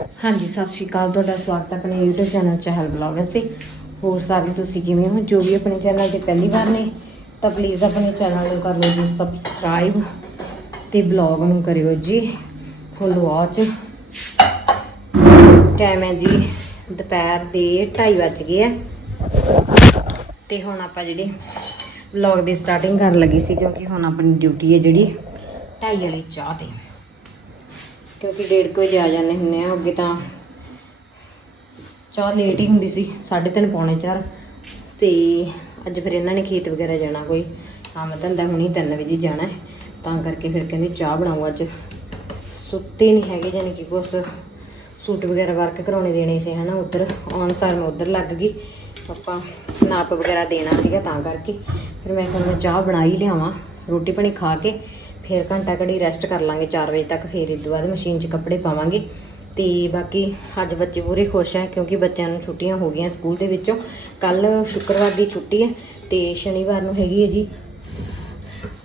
ਹਾਂਜੀ, ਸਤਿ ਸ਼੍ਰੀ ਅਕਾਲ। ਤੁਹਾਡਾ ਸਵਾਗਤ ਹੈ ਆਪਣੇ YouTube ਚੈਨਲ ਚਹਿਲ ਬਲੌਗਸ ਤੇ। ਹੋਰ ਸਾਰੇ ਤੁਸੀਂ ਕਿਵੇਂ ਹੋ? ਜੋ ਵੀ ਆਪਣੇ ਚੈਨਲ ਤੇ ਪਹਿਲੀ ਵਾਰ ਨੇ, ਤਾਂ ਪਲੀਜ਼ ਆਪਣੇ ਚੈਨਲ ਨੂੰ ਕਰ ਲਓ ਜੀ ਸਬਸਕ੍ਰਾਈਬ ਤੇ ਬਲੌਗ ਨੂੰ ਕਰਿਓ ਜੀ। ਫੁੱਲ ਵਾਚ ਟਾਈਮ ਹੈ ਜੀ, ਦੁਪਹਿਰ ਦੇ 2:30 ਵੱਜ ਗਏ ਆ। ਤੇ ਹੁਣ ਆਪਾਂ ਜਿਹੜੇ ਵਲੌਗ ਦੀ ਸਟਾਰਟਿੰਗ ਕਰਨ ਲੱਗੀ ਸੀ, ਕਿਉਂਕਿ ਹੁਣ ਆਪਣੀ ਡਿਊਟੀ ਹੈ ਜਿਹੜੀ 2:30 ਵਾਲੀ ਚਾਹ ਤੇ। ਕਿਉਂਕਿ ਡੇਢ ਕੁ ਵਜੇ ਆ ਜਾਂਦੇ ਹੁੰਦੇ ਆ, ਅੱਗੇ ਤਾਂ ਚਾਹ ਲੇਟ ਹੀ ਹੁੰਦੀ ਸੀ 3:30 ਪੌਣੇ 4 ਤੇ ਅੱਜ ਫਿਰ ਇਹਨਾਂ ਨੇ ਖੇਤ ਵਗੈਰਾ ਜਾਣਾ ਕੋਈ ਕੰਮ ਧੰਦਾ ਹੁਣੀ 3 ਵਜੇ ਜਾਣਾ ਤਾਂ ਕਰਕੇ ਫਿਰ ਕਹਿੰਦੇ ਚਾਹ ਬਣਾਓ ਅੱਜ। ਸੁੱਤੇ ਨਹੀਂ ਹੈਗੇ ਜਾਨੀ ਕਿ ਕੁਛ ਸੂਟ ਵਗੈਰਾ ਵਰਕ ਕਰਾਉਣੇ ਦੇਣੇ ਸੀ, ਹਨਾ, ਉਧਰ। ਆਨ ਸਾਰ ਮੈਂ ਉਧਰ ਲੱਗ ਗਈ। ਆਪਾਂ ਨਾਪ ਵਗੈਰਾ ਦੇਣਾ ਸੀਗਾ ਤਾਂ ਕਰਕੇ। ਫਿਰ ਮੈਂ ਕਿਹਾ ਮੈਂ ਚਾਹ ਬਣਾ ਹੀ ਲਿਆਵਾਂ ਰੋਟੀ ਪਾਣੀ ਖਾ ਕੇ। ਫਿਰ ਘੰਟਾ ਘੜੀ ਰੈਸਟ ਕਰ ਲਾਂਗੇ 4 ਵਜੇ ਤੱਕ ਫਿਰ ਇਸ ਤੋਂ ਬਾਅਦ ਮਸ਼ੀਨ 'ਚ ਕੱਪੜੇ ਪਾਵਾਂਗੇ। ਤੇ ਬਾਕੀ ਅੱਜ ਬੱਚੇ ਪੂਰੇ ਖੁਸ਼ ਹੈ ਕਿਉਂਕਿ ਬੱਚਿਆਂ ਨੂੰ ਛੁੱਟੀਆਂ ਹੋ ਗਈਆਂ ਸਕੂਲ ਦੇ ਵਿੱਚੋਂ। ਕੱਲ ਸ਼ੁੱਕਰਵਾਰ ਦੀ ਛੁੱਟੀ ਹੈ ਤੇ ਸ਼ਨੀਵਾਰ ਨੂੰ ਹੈਗੀ ਹੈ ਜੀ।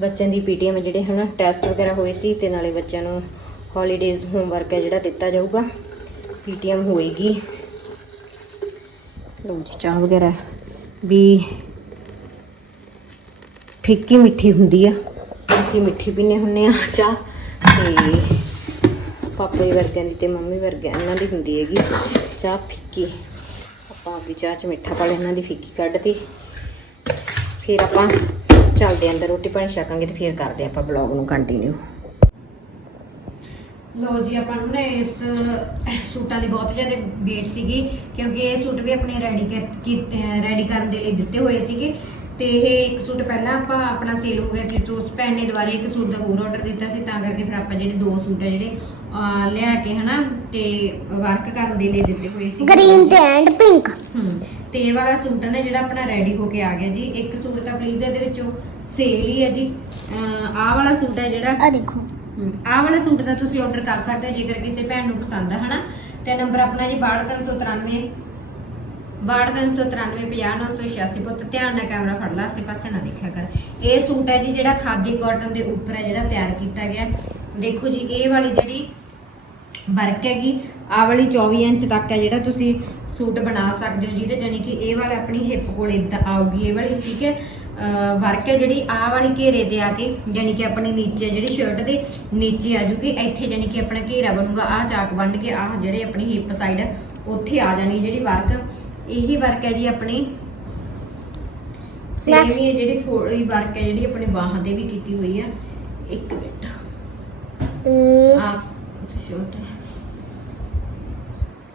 ਬੱਚਿਆਂ ਦੀ ਪੀਟੀਐਮ ਜਿਹੜੇ ਹਨ ਟੈਸਟ ਵਗੈਰਾ ਹੋਏ ਸੀ ਤੇ ਨਾਲੇ ਬੱਚਿਆਂ ਨੂੰ ਹੌਲੀਡੇਜ਼ ਹੋਮਵਰਕ ਹੈ ਜਿਹੜਾ ਦਿੱਤਾ ਜਾਊਗਾ। ਪੀਟੀਐਮ ਹੋਏਗੀ। ਲਓ ਜੀ, ਚਾਹ ਵਗੈਰਾ। ਵੀ ਫਿੱਕੀ ਮਿੱਠੀ ਹੁੰਦੀ ਆ। ਅਸੀਂ ਮਿੱਠੀ ਪੀਨੇ ਹੁੰਨੇ ਆ ਚਾਹ ਤੇ ਪਾਪਾ ਵਰਗਿਆਂ ਦੀ ਤੇ ਮੰਮੀ ਵਰਗਿਆਂ ਇਹਨਾਂ ਦੀ ਹੁੰਦੀ ਹੈਗੀ। ਚਾਹ ਫਿੱਕੀ ਆਪਾਂ ਆਪਦੀ ਚਾਹ 'ਚ ਮਿੱਠਾ ਪਾ ਲਿਆ, ਇਹਨਾਂ ਦੀ ਫਿੱਕੀ ਕੱਢਤੀ। ਫਿਰ ਆਪਾਂ ਚੱਲਦੇ ਆਂ ਅੰਦਰ, ਰੋਟੀ ਪਾਣੀ ਛਕਾਂਗੇ ਤੇ ਫਿਰ ਕਰਦੇ ਆਪਾਂ ਬਲੌਗ ਨੂੰ ਕੰਟੀਨਿਊ ਲੋ ਜੀ, ਆਪਾਂ ਨੂੰ ਨਾ ਇਸ ਸੂਟਾਂ ਦੀ ਬਹੁਤ ਜ਼ਿਆਦਾ ਵੇਟ ਸੀਗੀ, ਕਿਉਂਕਿ ਇਹ ਸੂਟ ਵੀ ਆਪਣੇ ਰੈਡੀ ਰੈਡੀ ਕਰਨ ਦੇ ਲਈ ਦਿੱਤੇ ਹੋਏ ਸੀਗੇ। ਤੇ ਇਹ ਇੱਕ ਸੂਟ ਪਹਿਲਾਂ ਆਪਾਂ ਆਪਣਾ ਸੇਲ ਹੋ ਗਿਆ ਸੀ ਤੇ ਉਸ ਭੈਣ ਨੇ ਦੁਬਾਰਾ ਇੱਕ ਸੂਟ ਦਾ ਹੋਰ ਆਰਡਰ ਦਿੱਤਾ ਸੀ ਤਾਂ ਕਰਕੇ ਫਿਰ ਆਪਾਂ ਜਿਹੜੇ ਦੋ ਸੂਟ ਆ ਜਿਹੜੇ ਲਿਆ ਕੇ ਹਨਾ ਤੇ ਵਰਕ ਕਰਨ ਦੇ ਲਈ ਦਿੱਤੇ ਹੋਏ ਸੀ। ਗ੍ਰੀਨ ਤੇ ਐਂਡ ਪਿੰਕ ਤੇ ਇਹ ਵਾਲਾ ਸੂਟ ਨਾ ਜਿਹੜਾ ਆਪਣਾ ਰੈਡੀ ਹੋ ਕੇ ਆ ਗਿਆ ਜੀ ਇੱਕ ਸੂਟ ਤਾਂ ਪਲੀਜ਼ ਇਹਦੇ ਵਿੱਚੋਂ ਸੇਲ ਹੀ ਹੈ ਜੀ। ਆਹ ਵਾਲਾ ਸੂਟ ਹੈ ਜਿਹੜਾ ਆ ਦੇਖੋ। ਆਹ ਵਾਲਾ ਸੂਟ ਦਾ ਤੁਸੀਂ ਆਰਡਰ ਕਰ ਸਕਦੇ ਹੋ ਜੇਕਰ ਕਿਸੇ ਭੈਣ ਨੂੰ ਪਸੰਦ ਆ ਹਨਾ। ਤੇ ਨੰਬਰ ਆਪਣਾ ਜੀ 62393 623950986 ਪੁੱਤ ਧਿਆਨ ਨਾਲ ਕੈਮਰਾ ਫੜ ਲਾ, ਆਸੇ ਪਾਸੇ ਨਾ ਦੇਖਿਆ ਕਰ। ਇਹ ਸੂਟ ਹੈ ਜੀ ਜਿਹੜਾ ਖਾਦੀ ਕਾਟਨ ਦੇ ਉੱਪਰ ਹੈ, ਜਿਹੜਾ ਤਿਆਰ ਕੀਤਾ ਗਿਆ ਦੇਖੋ ਜੀ, ਇਹ ਵਾਲੀ ਜਿਹੜੀ ਵਰਕ ਹੈਗੀ, ਆਹ ਵਾਲੀ 24 ਇੰਚ ਤੱਕ ਹੈ ਜਿਹੜਾ ਤੁਸੀਂ ਸੂਟ ਬਣਾ ਸਕਦੇ ਹੋ ਜਿਹਦੇ ਜਾਨੀ ਕਿ ਇਹ ਵਾਲਾ ਆਪਣੀ ਹਿੱਪ ਕੋਲ ਇਦਾਂ ਆਊਗੀ, ਇਹ ਵਾਲੀ, ਠੀਕ ਹੈ? ਵਰਕ ਹੈ ਜਿਹੜੀ, ਆਹ ਵਾਲੀ ਘੇਰੇ ਤੇ ਆ ਕੇ ਜਾਨੀ ਕਿ ਆਪਣੀ ਨੀਚੇ ਜਿਹੜੀ ਸ਼ਰਟ ਦੇ ਨੀਚੇ ਆ ਜੂਗੀ, ਇੱਥੇ ਜਾਨੀ ਕਿ ਆਪਣਾ ਘੇਰਾ ਬਣੂਗਾ, ਆਹ ਚਾਕ ਬੰਨ ਕੇ ਆਹ ਜਿਹੜੇ ਆਪਣੀ ਹਿੱਪ ਸਾਈਡ ਉੱਥੇ ਆ ਜਾਣੀ ਜਿਹੜੀ ਵਰਕ। ਇਹੀ ਵਰਕ ਹੈ ਜੀ ਆਪਣੀ। Same Next. ਹੀ ਹੈ ਜਿਹੜੀ ਥੋੜੀ ਵਰਕ ਹੈ ਜਿਹੜੀ ਆਪਣੀ ਬਾਹਾਂ ਤੇ ਵੀ ਕੀਤੀ ਹੋਈ ਹੈ ਇੱਕ ਮਿੰਟ। ਆ ਸ਼ੋਟ ਹੈ।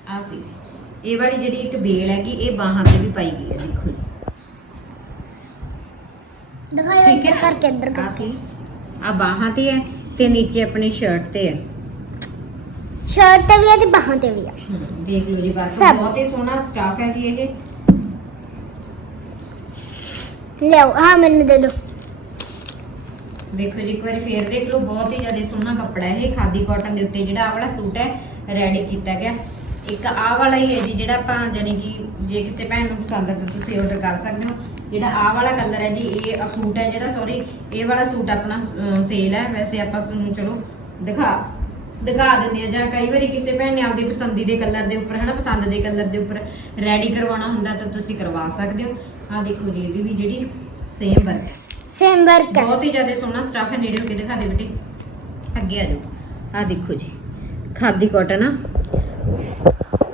ਆ ਸੀ। ਇਹ ਵਾਲੀ ਜਿਹੜੀ ਇੱਕ ਬੇਲ ਹੈਗੀ ਇਹ ਬਾਹਾਂ ਤੇ ਵੀ ਪਾਈ ਗਈ ਹੈ ਦੇਖੋ ਜੀ। ਦਿਖਾਓ ਠੀਕ ਹੈ। ਇੱਧਰ ਕਰਕੇ ਇੱਧਰ ਆ ਕਰਕੇ। ਸੀ। ਆ ਬਾਹਾਂ ਤੇ ਹੈ ਤੇ ਨੀਚੇ ਆਪਣੀ ਸ਼ਰਟ ਤੇ ਹੈ। ਸ਼ਰਟ ਤੇ ਵੀ ਆ ਤੇ ਬਾਹਾਂ ਤੇ ਵੀ ਆ। ਦੇਖ ਲਓ ਜੀ ਸਭ। ਬਹੁਤ ਹੀ ਸੋਹਣਾ ਸਟਾਫ ਹੈ ਜੀ ਇਹ। ਲਿਆਓ ਹਾਂ ਮੈਨੂੰ ਦੇ ਦਿਓ। ਦੇਖੋ ਜੀ ਇੱਕ ਵਾਰੀ ਫੇਰ ਦੇਖ ਲਓ ਬਹੁਤ ਹੀ ਜ਼ਿਆਦਾ ਸੋਹਣਾ ਕੱਪੜਾ ਹੈ ਇਹ ਖਾਦੀ ਕਾਟਨ ਦੇ ਉੱਤੇ। ਜਿਹੜਾ ਆਹ ਵਾਲਾ ਸੂਟ ਹੈ ਰੈਡੀ ਕੀਤਾ ਗਿਆ। ਇੱਕ ਆਹ ਵਾਲਾ ਹੀ ਹੈ ਜੀ ਜਿਹੜਾ ਆਪਾਂ ਜਾਨੀ ਕਿ ਜੇ ਕਿਸੇ ਭੈਣ ਨੂੰ ਪਸੰਦ ਹੈ ਤਾਂ ਤੁਸੀਂ ਆਰਡਰ ਕਰ ਸਕਦੇ ਹੋ। ਜਿਹੜਾ ਆਹ ਵਾਲਾ ਕਲਰ ਹੈ ਜੀ ਇਹ ਸੂਟ ਹੈ ਜਿਹੜਾ ਸੌਰੀ ਇਹ ਵਾਲਾ ਸੂਟ ਆਪਣਾ ਸੇਲ ਹੈ। ਵੈਸੇ ਆਪਾਂ ਤੁਹਾਨੂੰ ਚਲੋ ਦਿਖਾ ਦਿਖਾ ਦਿੰਦੇ ਆ ਜਾਂ ਕਈ ਵਾਰੀ ਕਿਸੇ ਭੈਣ ਨੇ ਆਪਦੀ ਪਸੰਦੀ ਦੇ ਕਲਰ ਦੇ ਉੱਪਰ ਹਨਾ ਪਸੰਦ ਦੇ ਕਲਰ ਦੇ ਉੱਪਰ ਰੈਡੀ ਕਰਵਾਉਣਾ ਹੁੰਦਾ ਤਾਂ ਤੁਸੀਂ ਕਰਵਾ ਸਕਦੇ ਹੋ। ਆਹ ਦੇਖੋ ਜੀ ਇਹਦੀ ਵੀ ਜਿਹੜੀ ਸੇਮ ਵਰਕ ਹੈ। ਸੇਮ ਵਰਕ ਹੈ। ਬਹੁਤ ਹੀ ਜ਼ਿਆਦਾ ਸੋਹਣਾ ਸਟਾਫ ਹੈ ਨੇੜੇ ਹੋ ਕੇ ਦਿਖਾ ਦੇ ਬੇਟੇ। ਅੱਗੇ ਆ ਜਾਓ। ਆ ਦੇਖੋ ਜੀ ਖਾਦੀ ਕਾਟਨ ਆ।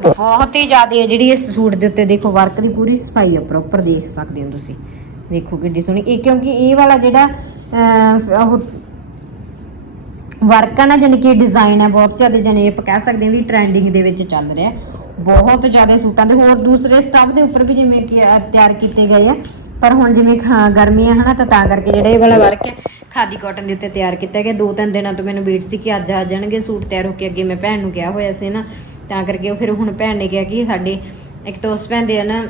ਬਹੁਤ ਹੀ ਜ਼ਿਆਦਾ ਹੈ ਜਿਹੜੀ ਇਸ ਸੂਟ ਦੇ ਉੱਤੇ ਦੇਖੋ ਵਰਕ ਦੀ ਪੂਰੀ ਸਫ਼ਾਈ ਆ ਪ੍ਰੋਪਰ ਦੇਖ ਸਕਦੇ ਹੋ ਤੁਸੀਂ। ਦੇਖੋ ਕਿੱਡੀ ਸੋਹਣੀ। ਇਹ ਕਿਉਂਕਿ ਇਹ ਵਾਲਾ ਜਿਹੜਾ ਉਹ ਵਰਕ ਆ ਨਾ, ਜਾਣੀ ਕਿ ਡਿਜ਼ਾਈਨ ਹੈ ਬਹੁਤ ਜ਼ਿਆਦਾ ਜਾਣੀ ਆਪਾਂ ਕਹਿ ਸਕਦੇ ਹਾਂ ਵੀ ਟ੍ਰੈਂਡਿੰਗ ਦੇ ਵਿੱਚ ਚੱਲ ਰਿਹਾ। ਬਹੁਤ ਜ਼ਿਆਦਾ ਸੂਟਾਂ ਦੇ, ਹੋਰ ਦੂਸਰੇ ਸਟਾਫ ਦੇ ਉੱਪਰ ਵੀ ਜਿਵੇਂ ਕਿ ਤਿਆਰ ਕੀਤੇ ਗਏ ਆ। ਪਰ ਹੁਣ ਜਿਵੇਂ ਗਰਮੀ ਆ ਹਨਾ, ਤਾਂ ਤਾਂ ਕਰਕੇ ਜਿਹੜਾ ਇਹ ਵਾਲਾ ਵਰਕ ਹੈ ਖਾਦੀ ਕਾਟਨ ਦੇ ਉੱਤੇ ਤਿਆਰ ਕੀਤਾ ਗਿਆ। ਦੋ ਤਿੰਨ ਦਿਨਾਂ ਤੋਂ ਮੈਨੂੰ ਵੇਟ ਸੀ ਕਿ ਅੱਜ ਆ ਜਾਣਗੇ ਸੂਟ ਤਿਆਰ ਹੋ ਕੇ, ਅੱਗੇ ਮੈਂ ਭੈਣ ਨੂੰ ਕਿਹਾ ਹੋਇਆ ਸੀ ਨਾ। ਤਾਂ ਕਰਕੇ ਉਹ ਫਿਰ ਹੁਣ ਭੈਣ ਨੇ ਕਿਹਾ ਕਿ ਸਾਡੇ, ਇੱਕ ਤੋਂ ਉਸ ਭੈਣ ਦੇ ਨਾ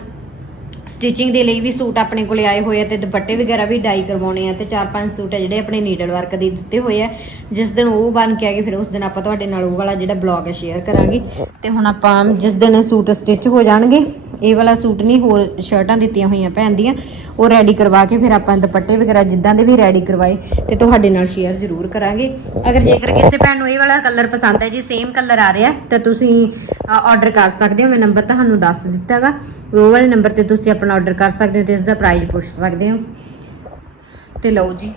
ਸਟਿਚਿੰਗ ਦੇ ਲਈ ਵੀ ਸੂਟ ਆਪਣੇ ਕੋਲੇ ਆਏ ਹੋਏ ਆ ਤੇ ਦੁਪੱਟੇ ਵਗੈਰਾ ਵੀ ਡਾਈ ਕਰਵਾਉਣੇ ਆ ਤੇ ਚਾਰ ਪੰਜ ਸੂਟ ਆ ਜਿਹੜੇ ਆਪਣੇ ਨੀਡਲ ਵਰਕ ਦੇ ਦਿੱਤੇ ਹੋਏ ਆ। ਜਿਸ ਦਿਨ ਉਹ ਬਣ ਕੇ ਆਗੇ ਫਿਰ ਉਸ ਦਿਨ ਆਪਾਂ ਤੁਹਾਡੇ ਨਾਲ ਉਹ ਵਾਲਾ ਜਿਹੜਾ ਬਲੌਗ ਹੈ ਸ਼ੇਅਰ ਕਰਾਂਗੇ। ਤੇ ਹੁਣ ਆਪਾਂ ਜਿਸ ਦਿਨ ਸੂਟ ਸਟਿਚ ਹੋ ਜਾਣਗੇ, ਇਹ ਵਾਲਾ ਸੂਟ ਨਹੀਂ, ਹੋਰ ਸ਼ਰਟਾਂ ਦਿੱਤੀਆਂ ਹੋਈਆਂ ਭੈਣ ਦੀਆਂ। ਉਹ ਰੈਡੀ ਕਰਵਾ ਕੇ ਫਿਰ ਆਪਾਂ ਦੁਪੱਟੇ ਵਗੈਰਾ ਜਿੱਦਾਂ ਦੇ ਵੀ ਰੈਡੀ ਕਰਵਾਏ ਤੇ ਤੁਹਾਡੇ ਨਾਲ ਸ਼ੇਅਰ ਜ਼ਰੂਰ ਕਰਾਂਗੇ। ਅਗਰ ਜੇਕਰ ਕਿਸੇ ਭੈਣ ਨੂੰ ਇਹ ਵਾਲਾ ਕਲਰ ਪਸੰਦ ਹੈ ਜੀ ਸੇਮ ਕਲਰ ਆ ਰਿਹਾ, ਤਾਂ ਤੁਸੀਂ ਆਰਡਰ ਕਰ ਸਕਦੇ ਹੋ। ਮੈਂ ਨੰਬਰ ਤੁਹਾਨੂੰ ਦੱਸ ਦਿੱਤਾਗਾ। ਉਹ ਵਾਲੇ ਨੰਬਰ ਤੇ ਤੁਸੀਂ ਆਪਣਾ ਆਰਡਰ ਕਰ ਸਕਦੇ ਹੋ ਤੇ ਇਸ ਦਾ ਪ੍ਰਾਈਸ ਪੁੱਛ ਸਕਦੇ ਹੋ। ਤੇ ਲਓ ਜੀ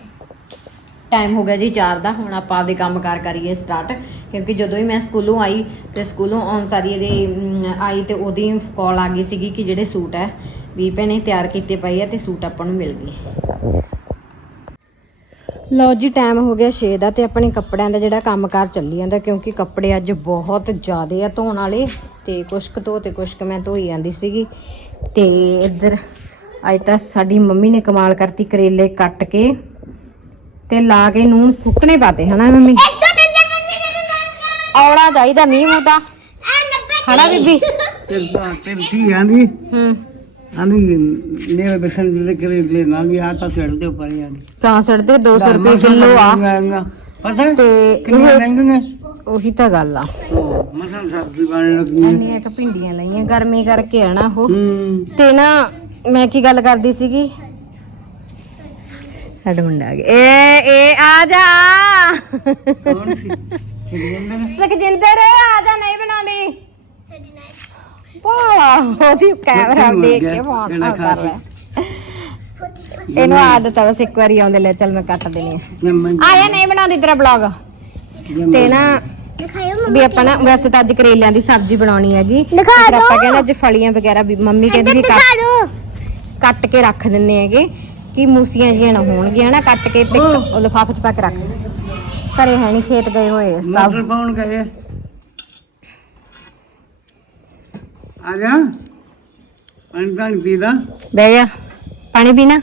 ਟਾਈਮ ਹੋ ਗਿਆ ਜੀ 4 ਦਾ। ਹੁਣ ਆਪਾਂ ਆਪਦੇ ਕੰਮਕਾਰ ਕਰੀਏ ਸਟਾਰਟ ਕਿਉਂਕਿ ਜਦੋਂ ਹੀ ਮੈਂ ਸਕੂਲੋਂ ਆਈ ਤੇ ਸਕੂਲੋਂ ਆਉਣ ਸਾਰੀ ਇਹਦੇ ਆਈ ਤੇ ਉਹਦੀ ਕਾਲ ਆ ਗਈ ਸੀਗੀ ਕਿ ਜਿਹੜੇ ਸੂਟ ਹੈ ਵੀ ਭੈਣੇ ਤਿਆਰ ਕੀਤੇ ਪਏ ਆ ਤੇ ਸੂਟ ਆਪਾਂ ਨੂੰ ਮਿਲ ਗਏ। ਲਓ ਜੀ ਟਾਈਮ ਹੋ ਗਿਆ 6 ਦਾ ਤੇ ਆਪਣੇ ਕੱਪੜਿਆਂ ਦਾ ਜਿਹੜਾ ਕੰਮਕਾਰ ਚੱਲੀ ਜਾਂਦਾ ਕਿਉਂਕਿ ਕੱਪੜੇ ਅੱਜ ਬਹੁਤ ਜ਼ਿਆਦੇ ਆ ਧੋਣ ਵਾਲੇ ਤੇ ਕੁਛ ਕੁ ਧੋ ਤੇ ਕੁਛ ਕੁ ਮੈਂ ਧੋਈ ਜਾਂਦੀ ਸੀਗੀ ਤੇ ਇੱਧਰ ਅੱਜ ਤਾਂ ਸਾਡੀ ਮੰਮੀ ਨੇ ਕਮਾਲ ਕਰਤੀ ਕਰੇਲੇ ਕੱਟ ਕੇ ਤੇ ਲਾ ਕੇ ਨੂਨ ਸੁੱਕਣੇ ਪਾਤੇ ਹਨਾ ਮੰਮੀ? ਔਲਾ ਚਾਹੀਦਾ ਮੀਂਹ ਮੂੰਹ ਦਾ ਹਨਾ ਬੀਬੀ? ਤੇ ਤੇ ਕੀ ਆਂਦੀ ਹੂੰ। ਆਂਦੀ ਨੇੜੇ ਬਸਣ ਦੇ ਕਰੇ ਲੈ ਨਾ ਵੀ ਆ ਤਾਂ ਸਿਰ ਦੇ ਉੱਪਰ ਹੀ ਆਂਦੀ 64 ਦੇ 200 ਰੁਪਏ ਕਿਲੋ ਆ। ਪਤਾ ਤੇ ਕਿੰਨੇ ਇਹ ਮਹਿੰਗੀਆਂ? ਉਹੀ ਤਾਂ ਗੱਲ ਆ। ਉਹ ਮਸਲ ਸਬਜ਼ੀ ਬਣ ਲੱਗੀ ਹੈ। ਇੰਨੀਆਂ ਕੁ ਭਿੰਡੀਆਂ ਲਈਆਂ ਗਰਮੀ ਕਰਕੇ ਉਹ। ਹੂੰ। ਤੇ ਨਾ ਮੈਂ ਕੀ ਗੱਲ ਕਰਦੀ ਸੀਗੀ? ਸਾਡਾ ਮੁੰਡਾ ਆ ਗਿਆ। ਏ ਏ ਆ ਜਾ। ਕੌਣ ਸੀ? ਕਿੰਨੇ ਸੁਖਜਿੰਦਰ ਆ ਜਾ ਨਹੀਂ ਬਣਾਉਂਦੀ। ਵਾਹ ਉਹਦੀ ਕੈਮਰਾ ਮਰ ਦੇਖ ਕੇ ਫੋਨ ਕਰ ਲੈ ਇਹਨੂੰ ਆਦਤ ਆ ਬਸ ਇੱਕ ਵਾਰੀ ਆਉਂਦੇ ਲੈ ਚੱਲ ਮੈਂ ਕੱਟ ਦੇਣੀ ਆ ਆਇਆ ਨਹੀਂ ਬਣਾਉਂਦੀ ਤੇਰਾ ਬਲੌਗ ਤੇ ਨਾ ਵੀ ਆਪਾਂ ਨਾ ਵੈਸੇ ਤਾਂ ਅੱਜ ਕਰੇਲਿਆਂ ਦੀ ਸਬਜ਼ੀ ਬਣਾਉਣੀ ਹੈਗੀ। ਤੇ ਦਿਖਾ ਫਿਰ ਆਪਾਂ। ਕਹਿੰਦੇ ਅੱਜ ਫਲੀਆਂ ਵਗੈਰਾ ਵੀ ਮੰਮੀ ਕਹਿੰਦੀ ਵੀ ਦਿਖਾ ਕੱਟ ਦੋ। ਕੱਟ ਕੇ ਰੱਖ ਦਿੰਨੇ ਹੈਗੇ। ਕਿ ਮੂਸੀਆਂ ਜੀਆਂ ਨਾ ਹੋਣਗੀਆਂ ਨਾ ਕੱਟ ਕੇ ਤੇ ਉਹ ਲਿਫਾਫੇ 'ਚ ਪਾ ਕੇ ਰੱਖ। ਘਰੇ ਹੈ ਨਹੀਂ ਖੇਤ ਗਏ ਹੋਏ ਸਭ। ਮਟਰ ਪਾਉਣ ਗਏ ਆ ਜਾ। ਪਾਣੀ ਤਾਂ ਪੀਦਾ ਬਹਿ ਜਾ। ਪਾਣੀ ਪੀਣਾ?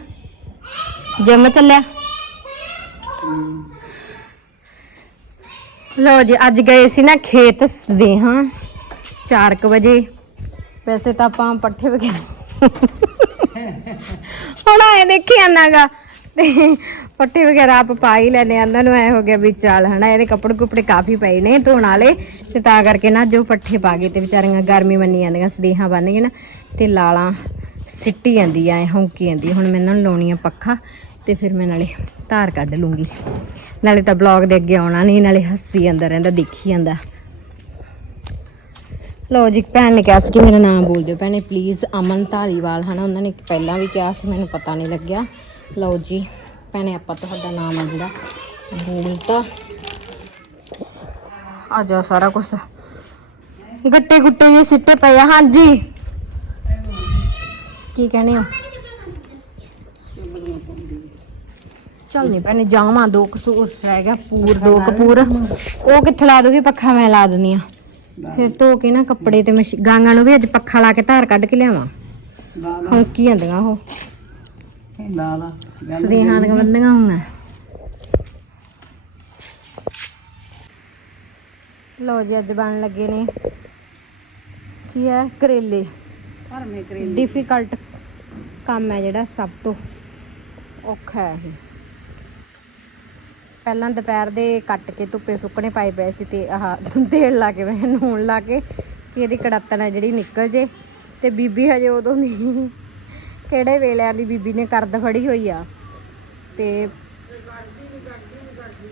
ਜਿੰਮ ਚੱਲਿਆ। ਲੋ ਜੀ, ਅੱਜ ਗਏ ਸੀ ਨਾ ਖੇਤ ਦੇ, ਹਾਂ। 4:00 ਵਜੇ। ਵੈਸੇ ਤਾਂ ਆਪਾਂ ਪੱਠੇ ਵਗੈਰਾ ਹੁਣ ਆਏ ਦੇਖੀ ਆਨਾਗਾ ਤੇ ਪੱਠੇ ਵਗੈਰਾ ਆਪ ਪਾ ਹੀ ਲੈਨੇ ਆ। ਉਹਨਾਂ ਨੂੰ ਐ ਹੋ ਗਿਆ ਵੀ ਚੱਲ ਹਨਾ, ਇਹਦੇ ਕੱਪੜੇ ਕੁਪੜੇ ਕਾਫੀ ਪਏ ਨੇ ਧੋਣ ਵਾਲੇ। ਤੇ ਤਾਂ ਕਰਕੇ ਨਾ ਜੋ ਪੱਠੇ ਪਾ ਗਏ ਤੇ ਵਿਚਾਰੀਆਂ ਗਰਮੀ ਮੰਨੀ ਜਾਂਦੀਆਂ, ਸਦੇਹਾਂ ਬੰਨ ਗਏ ਨਾ, ਤੇ ਲਾਲਾਂ ਸਿੱਟੀ ਜਾਂਦੀ ਐ ਹੌਂਕੀ ਜਾਂਦੀ ਹੁਣ ਮੈਂ ਇਹਨਾਂ ਨੂੰ ਲਾਉਣੀ ਆ ਪੱਖਾ, ਤੇ ਫਿਰ ਮੈਂ ਨਾਲੇ ਧਾਰ ਕੱਢ ਲੂੰਗੀ। ਨਾਲੇ ਤਾਂ ਬਲੌਗ ਦੇ ਅੱਗੇ ਆਉਣਾ ਨਹੀਂ, ਨਾਲੇ ਹੱਸੀ ਜਾਂਦਾ ਰਹਿੰਦਾ, ਦੇਖੀ ਜਾਂਦਾ। ਲੋ ਜੀ, ਭੈਣ ਨੇ ਕਿਹਾ ਸੀ ਕਿ ਮੇਰਾ ਨਾਮ ਬੋਲ ਦਿਓ। ਭੈਣੇ ਪਲੀਜ਼ ਅਮਨ ਧਾਲੀਵਾਲ ਹਨਾ, ਉਹਨਾਂ ਨੇ ਪਹਿਲਾਂ ਵੀ ਕਿਹਾ ਸੀ, ਮੈਨੂੰ ਪਤਾ ਨਹੀਂ ਲੱਗਿਆ। ਲਓ ਜੀ ਭੈਣੇ ਆਪਾਂ ਤੁਹਾਡਾ ਨਾਮ ਆ ਜਿਹੜਾ ਬੋਲਤਾ। ਆ ਜਾ ਸਾਰਾ ਕੁਝ ਗੱਟੇ ਗੁੱਟੇ ਜਿਹੇ ਸਿੱਟੇ ਪਏ ਆ ਹਾਂਜੀ। ਕੀ ਕਹਿੰਦੇ ਹੋ ਚੱਲ ਨਹੀਂ ਭੈਣੇ ਜਾਵਾਂ ਦੋ ਕਸੂਰ ਰਹਿ ਗਿਆ ਪੂਰ ਦੋ ਕਪੂਰ। ਉਹ ਕਿੱਥੇ ਲਾ ਦੋਗੇ? ਪੱਖਾ ਮੈਂ ਲਾ ਦਿੰਨੀ ਆ। ਫਿਰ ਧੋ ਕੇ ਨਾ ਕੱਪੜੇ ਤੇ ਮਸ਼ੀ ਗਾਂਗਾਂ ਨੂੰ ਵੀ ਅੱਜ ਪੱਖਾ ਲਾ ਕੇ ਧਾਰ ਕੱਢ ਕੇ ਲਿਆਵਾਂ। ਹੌਂਕੀ ਜਾਂਦੀਆਂ ਉਹ। ਸਦੇਹਾਂ ਦੀਆਂ ਬੰਦੀਆਂ ਹੋਈਆਂ। ਲੋ ਜੀ ਅੱਜ ਬਣ ਲੱਗੇ ਨੇ। ਕੀ ਹੈ? ਕਰੇਲੇ। ਭਰਵੇਂ ਕਰੇ ਡਿਫਿਕਲਟ ਕੰਮ ਹੈ ਜਿਹੜਾ ਸਭ ਤੋਂ ਔਖਾ ਹੈ ਇਹ। ਪਹਿਲਾਂ ਦੁਪਹਿਰ ਦੇ ਕੱਟ ਕੇ ਧੁੱਪੇ ਸੁੱਕਣੇ ਪਾਏ ਪਏ ਸੀ ਤੇ ਆਹ ਤੇਲ ਲਾ ਕੇ ਮੈਂ ਨੂਣ ਲਾ ਕੇ ਕਿ ਇਹਦੀ ਕੜੱਤਣ ਹੈ ਜਿਹੜੀ ਨਿਕਲ ਜੇ ਤੇ ਬੀਬੀ ਹਜੇ ਉਦੋਂ ਨਹੀਂ। ਕਿਹੜੇ ਵੇਲਿਆਂ ਦੀ ਬੀਬੀ ਨੇ ਕਰਦ ਫੜੀ ਹੋਈ ਆ? ਤੇ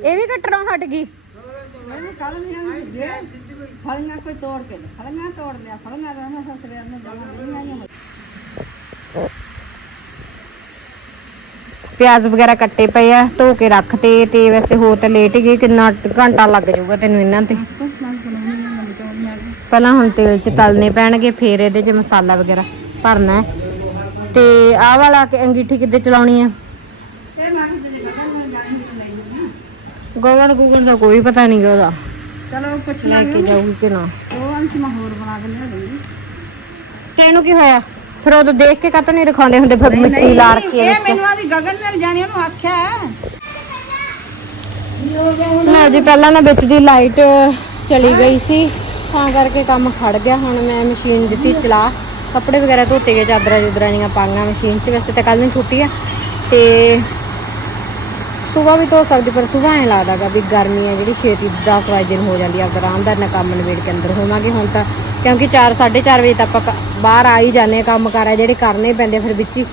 ਇਹ ਵੀ ਕੱਟਣੋਂ ਹਟ ਗਈ। ਫਲੀਆਂ ਕੋਈ ਤੋੜ ਕੇ ਫਲੀਆਂ ਤੋੜ ਲਿਆ ਫਲੀਆਂ ਦਾ ਮੈਂ ਸਸਰੇ ਨੂੰ ਗਾਲਾਂ ਨਹੀਂ ਆਈਆਂ ਪਿਆਜ਼ ਵਗੈਰਾ ਕੱਟੇ ਪਏ ਆ ਧੋ ਕੇ ਰੱਖਤੇ ਤੇ ਵੈਸੇ ਹੋ ਤਾਂ ਲੇਟ ਗਏ ਕਿੰਨਾ ਘੰਟਾ ਲੱਗ ਜਾਊਗਾ ਤੈਨੂੰ ਇਹਨਾਂ ਤੇ? ਪਹਿਲਾਂ ਹੁਣ ਤੇਲ 'ਚ ਤਲਨੇ ਪੈਣਗੇ ਫੇਰ ਇਹਦੇ 'ਚ ਮਸਾਲਾ ਵਗੈਰਾ ਭਰਨਾ ਹੈ। ਤੇ ਆਹ ਵਾਲਾ ਕਿ ਅੰਗੀਠੀ ਕਿੱਦੇ ਚਲਾਉਣੀ ਆ? ਗੋਵਣ ਗੁਗਣ ਦਾ ਕੋਈ ਪਤਾ ਨਹੀਂ ਗਾ ਉਹਦਾ। ਚਲੋ ਪੁੱਛ ਲੈ ਕੇ ਜਾਊਗੀ ਕਿ ਨਾ। ਉਹ ਅੰਸ਼ ਮੈਂ ਹੋਰ ਬਣਾ ਕੇ ਲਿਆ ਦੂੰਗੀ ਤੈਨੂੰ ਕੀ ਹੋਇਆ? ਫਿਰ ਉਦੋਂ ਦੇਖ ਕੇ ਕਾਤੋਂ ਨਹੀਂ ਰਖਾਉਂਦੇ ਹੁੰਦੇ ਫਿਰ ਮਿੱਟੀ ਲਾ ਰੱਖੀ ਹੈ ਇਹ ਵਿੱਚ? ਮੈਨੂੰ ਆਦੀ ਗਗਨ ਨੇ ਜਾਣੀ ਉਹਨੂੰ ਆਖਿਆ ਹੈ। ਲੈ ਜੀ ਪਹਿਲਾਂ ਨਾ ਵਿੱਚ ਦੀ ਲਾਈਟ ਚਲੀ ਗਈ ਸੀ। ਤਾਂ ਕਰਕੇ ਕੰਮ ਖੜ ਗਿਆ ਹੁਣ ਮੈਂ ਮਸ਼ੀਨ ਦਿੱਤੀ ਚਲਾ। ਕੱਪੜੇ ਵਗੈਰਾ ਧੋਤੇ ਗਏ ਚਾਦਰਾਂ ਚੁਦਰਾਂ ਦੀਆਂ ਪਾਈਆਂ ਮਸ਼ੀਨ 'ਚ ਵੈਸੇ ਤਾਂ ਕੱਲ ਨੂੰ ਛੁੱਟੀ ਆ। ਤੇ ਸਵੇਰ ਵੀ ਧੋ ਸਕਦੀ ਪਰ ਸਵੇਰ ਐ ਲੱਗਦਾਗਾ ਵੀ ਗਰਮੀ ਹੈ ਜਿਹੜੀ ਛੇਤੀ 10 ਵਜੇ ਦਿਨ ਹੋ ਜਾਂਦੀ ਆ ਆਪਦਾ ਆਰਾਮ ਨਾਲ ਕੰਮ ਨਿਬੇੜ ਕੇ ਅੰਦਰ ਹੋਵਾਂਗੇ ਹੁਣ ਤਾਂ। ਕਿਉਂਕਿ 4 4:30 ਵਜੇ ਤੱਕ ਆਪਾਂ ਬਾਹਰ ਆ ਹੀ ਜਾਂਦੇ ਆ ਕੰਮ ਕਾਰ ਆ ਜਿਹੜੇ ਕਰਨੇ ਪੈਂਦੇ ਆ, ਫਿਰ ਵਿੱਚ ਹੀ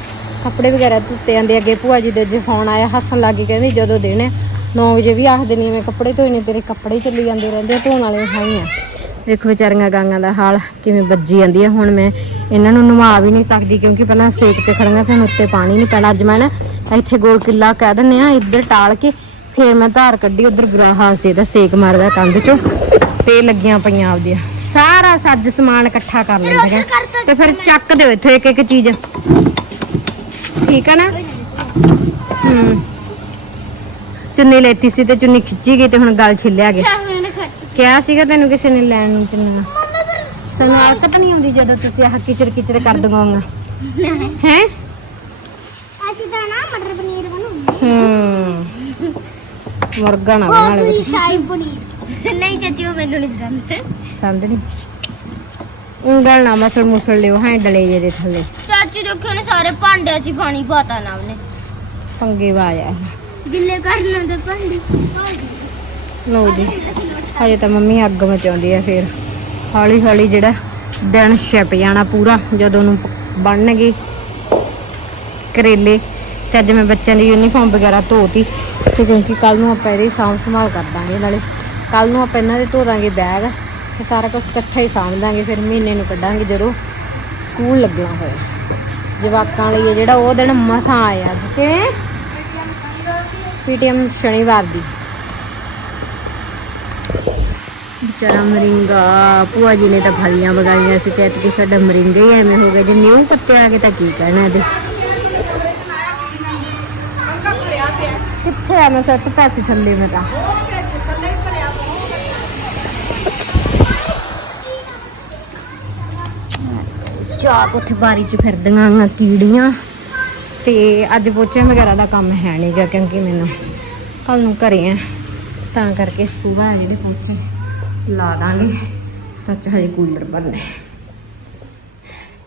ਕੱਪੜੇ ਵਗੈਰਾ ਧੁੱਤੇ ਜਾਂਦੇ ਅੱਗੇ ਭੂਆ ਜੀ ਦੇ ਜੇ ਫੋਨ ਆਇਆ ਹੱਸਣ ਲੱਗ ਗਈ ਕਹਿੰਦੀ ਜਦੋਂ ਦੇਣੇ 9 ਵਜੇ ਵੀ ਆਖਦੇ ਨਹੀਂ ਮੈਂ ਕੱਪੜੇ ਧੋਏ ਨੇ ਤੇਰੇ ਕੱਪੜੇ ਹੀ ਚੱਲੀ ਜਾਂਦੇ ਰਹਿੰਦੇ ਆ ਧੋਣ ਵਾਲੇ ਹਾਈ ਆ। ਦੇਖੋ ਵਿਚਾਰੀਆਂ ਗਾਂਗਾਂ ਦਾ ਹਾਲ ਕਿਵੇਂ ਵੱਜੀ ਜਾਂਦੀ ਆ। ਹੁਣ ਮੈਂ ਇਹਨਾਂ ਨੂੰ ਨਵਾ ਵੀ ਨਹੀਂ ਸਕਦੀ ਕਿਉਂਕਿ ਪਹਿਲਾਂ ਸੇਕ 'ਚ ਖੜੀਆਂ ਸਾਨੂੰ ਉੱਤੇ ਪਾਣੀ ਨਹੀਂ ਪੈਣਾ। ਅੱਜ ਮੈਂ ਨਾ ਇੱਥੇ ਗੋਲ ਕਿੱਲਾ ਕਹਿ ਦਿੰਨੇ ਆ ਇੱਧਰ ਟਾਲ ਕੇ ਫਿਰ ਮੈਂ ਧਾਰ ਕੱਢੀ ਉਧਰ ਬੁਰਾ ਹਾਲ ਸੀ ਇਹਦਾ ਸੇਕ ਮਾਰਦਾ ਕੰਧ 'ਚੋਂ। ਤੇ ਲੱਗੀਆਂ ਪਈਆਂ ਆਪਦੀਆਂ। ਸਾਰਾ ਸੱਜ ਸਮਾਨ ਇਕੱਠਾ ਕਰ ਲੈਂਦੇ ਆ ਤੇ ਫਿਰ ਚੱਕ ਦਿਓ ਇੱਥੋਂ ਇੱਕ ਇੱਕ ਚੀਜ਼। ਠੀਕ ਆ ਨਾ? ਹੂੰ। ਚੁੰਨੀ ਲੈਤੀ ਸੀ ਤੇ ਚੁੰਨੀ ਖਿੱਚੀ ਗਈ ਤੇ ਹੁਣ ਗਲ ਛਿੱਲਿਆ ਗਿਆ। ਕਿਹਾ ਸੀਗਾ ਤੈਨੂੰ ਕਿਸੇ ਨੇ ਲੈਣ ਨੂੰ ਚੁੰਨੀਆਂ ਸਾਨੂੰ ਆਦਤ ਨਹੀਂ ਹੁੰਦੀ ਜਦੋਂ ਤੁਸੀਂ ਆਹ ਕਿਚਰ ਕਿਚਰ ਕਰ ਦਗੋਗਾ ਹੈ? ਅਸੀਂ ਤਾਂ ਨਾ ਮਟਰ ਪਨੀਰ ਬਣਾਉਂਦੇ। ਹੂੰ। ਮੁਰਗਾ ਨਾ ਬਣਾ ਲੈ ਤੁਸੀਂ। ਸ਼ਾਹੀ ਪਨੀਰ। ਨਹੀਂ ਚਾਚੀ ਉਹ ਮੈਨੂੰ ਨਹੀਂ ਪਸੰਦ। ਸਮਝ ਨਹੀਂ। ਉਂਗਲ ਨਾ ਮਸਲ ਮੁਸਲ ਲਿਓ ਹੈ ਡਲੇ ਜੇ ਦੇ ਥੱਲੇ। ਚਾਚੀ ਦੇਖੋ ਨੇ ਸਾਰੇ ਭਾਂਡਿਆਂ 'ਚ ਪਾਣੀ ਪਾਤਾ ਨਾ ਉਹਨੇ। ਪੰਗੇ ਵਾਇਆ ਗਿੱਲੇ ਕਰਨ ਦੇ ਭਾਂਡੇ। ਲਓ ਜੀ, ਹਜੇ ਤਾਂ ਮੰਮੀ ਅੱਗ ਮਚਾਉਂਦੀ ਆ ਫਿਰ। ਹੌਲੀ ਹੌਲੀ ਜਿਹੜਾ ਦਿਨ ਛਿਪ ਜਾਣਾ ਪੂਰਾ, ਜਦੋਂ ਨੂੰ ਬਣਨਗੇ ਕਰੇਲੇ। ਤੇ ਅੱਜ ਮੈਂ ਬੱਚਿਆਂ ਦੀ ਯੂਨੀਫਾਰਮ ਵਗੈਰਾ ਧੋਤੀ। ਤੇ ਕਿਉਂਕਿ ਕੱਲ ਨੂੰ ਆਪਾਂ ਇਹਦੀ ਸਾਂਭ ਸੰਭਾਲ ਕਰ ਦਾਂਗੇ ਨਾਲੇ। ਕੱਲ ਨੂੰ ਆਪਾਂ ਇਹਨਾਂ ਦੇ ਧੋ ਦਾਂਗੇ ਬੈਗ ਤੇ ਸਾਰਾ ਕੁਝ ਇਕੱਠਾ ਹੀ ਸਾਂਭ ਦਾਂਗੇ, ਫਿਰ ਮਹੀਨੇ ਨੂੰ ਕੱਢਾਂਗੇ ਜਦੋਂ ਸਕੂਲ ਲੱਗਣਾ ਹੋਇਆ। ਜਵਾਕਾਂ ਲਈ ਇਹ ਜਿਹੜਾ ਉਹ ਦਿਨ ਮਸਾਂ ਆਇਆ। ਅੱਜ ਕਿਵੇਂ ਪੀਟੀਐਮ ਸ਼ਨੀਵਾਰ ਦੀ। ਵਿਚਾਰਾ ਮਰਿੰਗਾ ਭੂਆ ਜੀ ਨੇ ਤਾਂ ਫਲੀਆਂ ਵਗਾਈਆਂ ਸੀ ਤੇ ਐਤਕੀ ਸਾਡਾ ਮਰਿੰਗਾ ਹੀ ਐਵੇਂ ਹੋ ਗਿਆ। ਜੇ ਨਿਊ ਪੱਤੇ ਆ ਗਏ ਤਾਂ ਕੀ ਕਹਿਣਾ ਇਹਦੇ? ਕਿੱਥੇ ਆ ਮੈਂ ਸੱਟ ਪਾਸੇ ਥੱਲੇ ਮੈਂ ਤਾਂ। ਚਾਕ ਉੱਥੇ ਬਾਰੀ 'ਚ ਫਿਰਦੀਆਂ ਆਂ ਕੀੜੀਆਂ। ਤੇ ਅੱਜ ਪੋਚੇ ਵਗੈਰਾ ਦਾ ਕੰਮ ਹੈ ਨਹੀਂ ਗਾ ਕਿਉਂਕਿ ਮੈਨੂੰ ਕੱਲ ਨੂੰ ਘਰੇ ਆ। ਤਾਂ ਕਰਕੇ ਸਵੇਰ ਜਿਹੜੇ ਪੋਚੇ। ਲਾ ਦਾਂਗੇ। ਸੱਚ ਹਜੇ ਕੂਲਰ ਬੰਦ